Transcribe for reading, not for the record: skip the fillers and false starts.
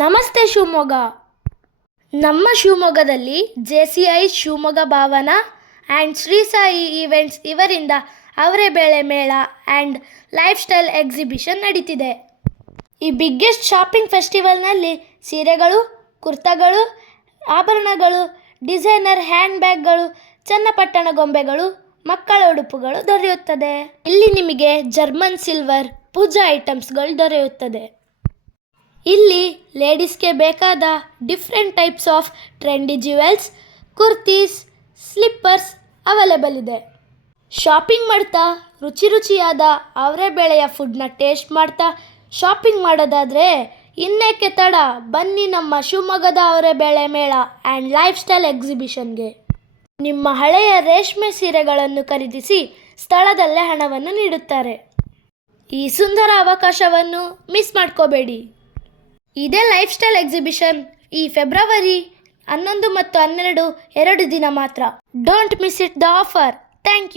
ನಮಸ್ತೆ ಶಿವಮೊಗ್ಗ. ನಮ್ಮ ಶಿವಮೊಗ್ಗದಲ್ಲಿ JCI Shivamogga Bhavana and Shri Sai events ಇವರಿಂದ ಅವರೆಬೇಳೆ ಮೇಳ ಆ್ಯಂಡ್ ಲೈಫ್ ಸ್ಟೈಲ್ ಎಕ್ಸಿಬಿಷನ್ ನಡೀತಿದೆ. ಈ ಬಿಗ್ಗೆಸ್ಟ್ ಶಾಪಿಂಗ್ ಫೆಸ್ಟಿವಲ್ನಲ್ಲಿ ಸೀರೆಗಳು, ಕುರ್ತಾಗಳು, ಆಭರಣಗಳು, ಡಿಸೈನರ್ ಹ್ಯಾಂಡ್ ಬ್ಯಾಗ್ಗಳು, ಚನ್ನಪಟ್ಟಣ ಗೊಂಬೆಗಳು, ಮಕ್ಕಳ ಉಡುಪುಗಳು ದೊರೆಯುತ್ತದೆ. ಇಲ್ಲಿ ನಿಮಗೆ ಜರ್ಮನ್ ಸಿಲ್ವರ್ ಪೂಜಾ ಐಟಮ್ಸ್ಗಳು ದೊರೆಯುತ್ತದೆ. ಇಲ್ಲಿ ಲೇಡೀಸ್ಗೆ ಬೇಕಾದ different types of trendy jewels, kurtis, slippers available ಇದೆ. ಶಾಪಿಂಗ್ ಮಾಡ್ತಾ ರುಚಿಯಾದ ಅವರೆಬೇಳೆಯ ಫುಡ್ನ ಟೇಸ್ಟ್ ಮಾಡ್ತಾ ಶಾಪಿಂಗ್ ಮಾಡೋದಾದರೆ ಇನ್ನೇಕೆ ತಡ, ಬನ್ನಿ ನಮ್ಮ ಶಿವಮೊಗ್ಗದ ಅವರೆಬೇಳೆ ಮೇಳ ಆ್ಯಂಡ್ ಲೈಫ್ ಸ್ಟೈಲ್ ಎಕ್ಸಿಬಿಷನ್ಗೆ. ನಿಮ್ಮ ಹಳೆಯ ರೇಷ್ಮೆ ಸೀರೆಗಳನ್ನು ಖರೀದಿಸಿ ಸ್ಥಳದಲ್ಲೇ ಹಣವನ್ನು ನೀಡುತ್ತಾರೆ. ಈ ಸುಂದರ ಅವಕಾಶವನ್ನು ಮಿಸ್ ಮಾಡ್ಕೋಬೇಡಿ. ಇದೇ ಲೈಫ್ ಸ್ಟೈಲ್ ಎಕ್ಸಿಬಿಷನ್ ಈ ಫೆಬ್ರವರಿ 11 ಮತ್ತು 12 2 ದಿನ ಮಾತ್ರ. Don't miss it the offer. Thank you.